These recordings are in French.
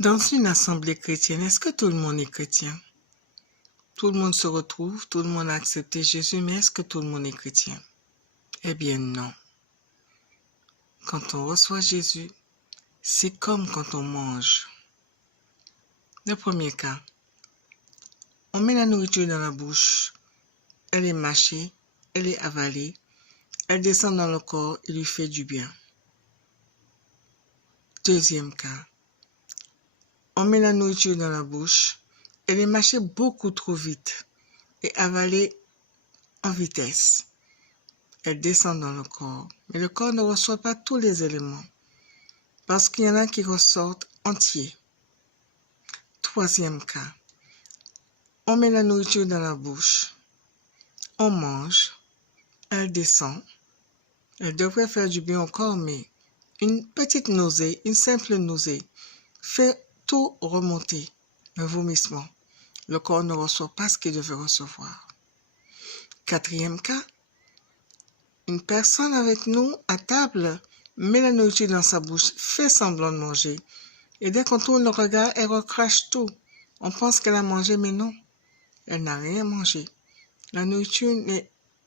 Dans une assemblée chrétienne, est-ce que tout le monde est chrétien? Tout le monde se retrouve, tout le monde a accepté Jésus, mais est-ce que tout le monde est chrétien? Eh bien non. Quand on reçoit Jésus, c'est comme quand on mange. Le premier cas, on met la nourriture dans la bouche, elle est mâchée, elle est avalée, elle descend dans le corps et lui fait du bien. Deuxième cas, on met la nourriture dans la bouche, elle est mâchée beaucoup trop vite et avalée en vitesse. Elle descend dans le corps, mais le corps ne reçoit pas tous les éléments, parce qu'il y en a qui ressortent entiers. Troisième cas, on met la nourriture dans la bouche, on mange, elle descend, elle devrait faire du bien au corps, mais une petite nausée, une simple nausée, fait tout remonter, un vomissement. Le corps ne reçoit pas ce qu'il devait recevoir. Quatrième cas, une personne avec nous à table met la nourriture dans sa bouche, fait semblant de manger. Et dès qu'on tourne le regard, elle recrache tout. On pense qu'elle a mangé, mais non, elle n'a rien mangé. La nourriture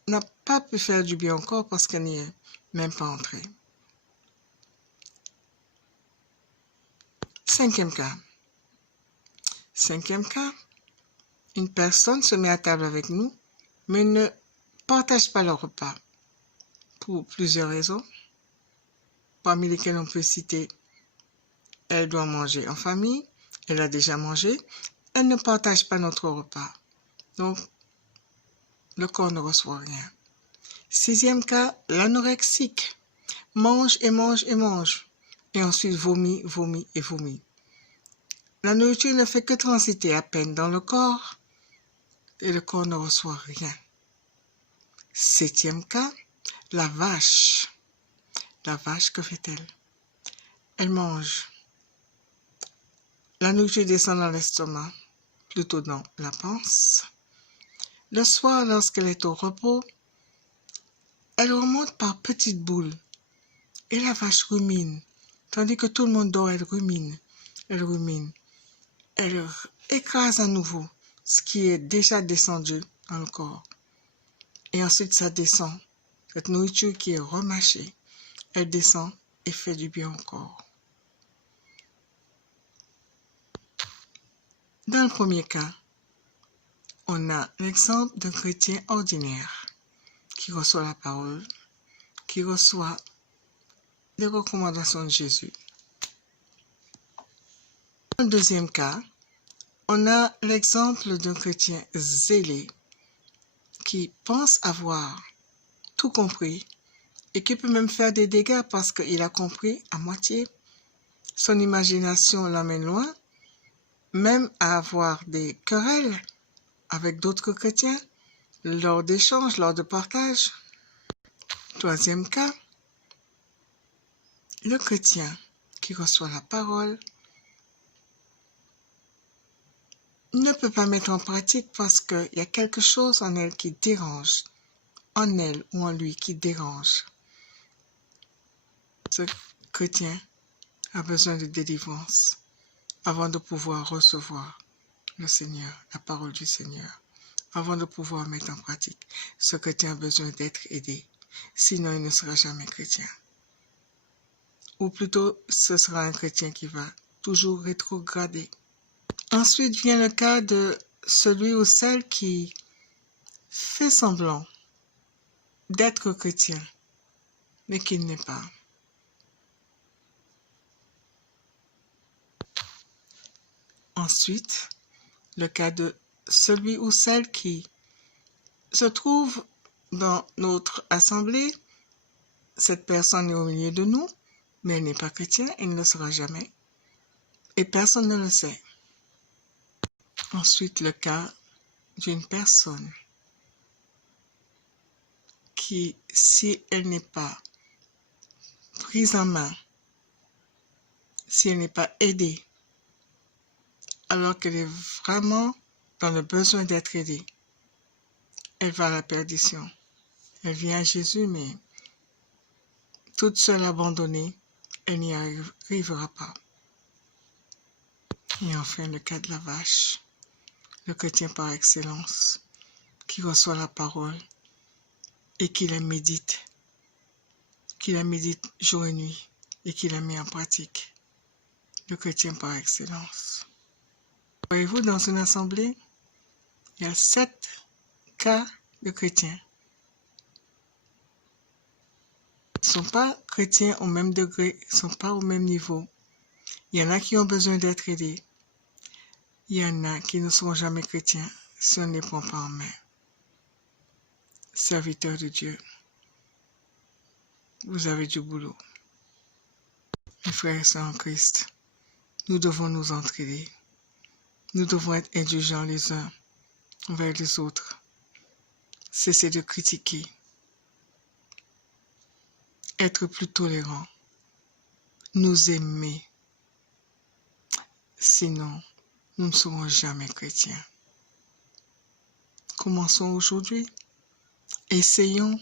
n'a pas pu faire du bien au corps parce qu'elle n'y est même pas entrée. Cinquième cas. Cinquième cas, une personne se met à table avec nous, mais ne partage pas le repas pour plusieurs raisons, parmi lesquelles on peut citer elle doit manger en famille, elle a déjà mangé, elle ne partage pas notre repas. Donc, le corps ne reçoit rien. Sixième cas, l'anorexique mange et mange et mange, et ensuite vomit, vomit et vomit. La nourriture ne fait que transiter à peine dans le corps, et le corps ne reçoit rien. Septième cas, la vache. La vache, que fait-elle? Elle mange. La nourriture descend dans l'estomac, plutôt dans la panse. Le soir, lorsqu'elle est au repos, elle remonte par petites boules et la vache rumine. Tandis que tout le monde dort, elle rumine. Elle rumine. Elle écrase à nouveau ce qui est déjà descendu dans le corps. Et ensuite, ça descend. Cette nourriture qui est remâchée, elle descend et fait du bien au corps. Dans le premier cas, on a l'exemple d'un chrétien ordinaire qui reçoit la parole, qui reçoit les recommandations de Jésus. Dans le deuxième cas, on a l'exemple d'un chrétien zélé qui pense avoir tout compris et qui peut même faire des dégâts parce qu'il a compris à moitié. Son imagination l'amène loin, même à avoir des querelles avec d'autres chrétiens lors d'échanges, lors de partage. Troisième cas, le chrétien qui reçoit la parole ne peut pas mettre en pratique parce qu'il y a quelque chose en elle qui dérange, en elle ou en lui qui dérange. Ce chrétien a besoin de délivrance avant de pouvoir recevoir le Seigneur, la parole du Seigneur, avant de pouvoir mettre en pratique. Ce chrétien a besoin d'être aidé, sinon il ne sera jamais chrétien. Ou plutôt, ce sera un chrétien qui va toujours rétrograder. Ensuite vient le cas de celui ou celle qui fait semblant d'être chrétien, mais qui ne l'est pas. Ensuite, le cas de celui ou celle qui se trouve dans notre assemblée. Cette personne est au milieu de nous, mais elle n'est pas chrétienne, elle ne le sera jamais. Et personne ne le sait. Ensuite, le cas d'une personne qui, si elle n'est pas prise en main, si elle n'est pas aidée, alors qu'elle est vraiment dans le besoin d'être aidée, elle va à la perdition. Elle vient à Jésus, mais toute seule abandonnée, elle n'y arrivera pas. Et enfin, le cas de la vache, le chrétien par excellence, qui reçoit la parole et qui la médite jour et nuit et qui la met en pratique. Le chrétien par excellence. Voyez-vous, dans une assemblée, il y a 7 cas de chrétiens. Ils ne sont pas chrétiens au même degré, ils ne sont pas au même niveau. Il y en a qui ont besoin d'être aidés. Il y en a qui ne seront jamais chrétiens si on ne les prend pas en main. Serviteurs de Dieu, vous avez du boulot. Mes frères et sœurs en Christ, nous devons nous entraider. Nous devons être indulgents les uns envers les autres. Cesser de critiquer. Être plus tolérants. Nous aimer. Sinon, nous ne serons jamais chrétiens. Commençons aujourd'hui. Essayons.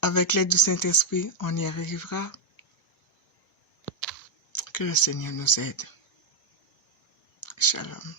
Avec l'aide du Saint-Esprit, on y arrivera. Que le Seigneur nous aide. Shalom.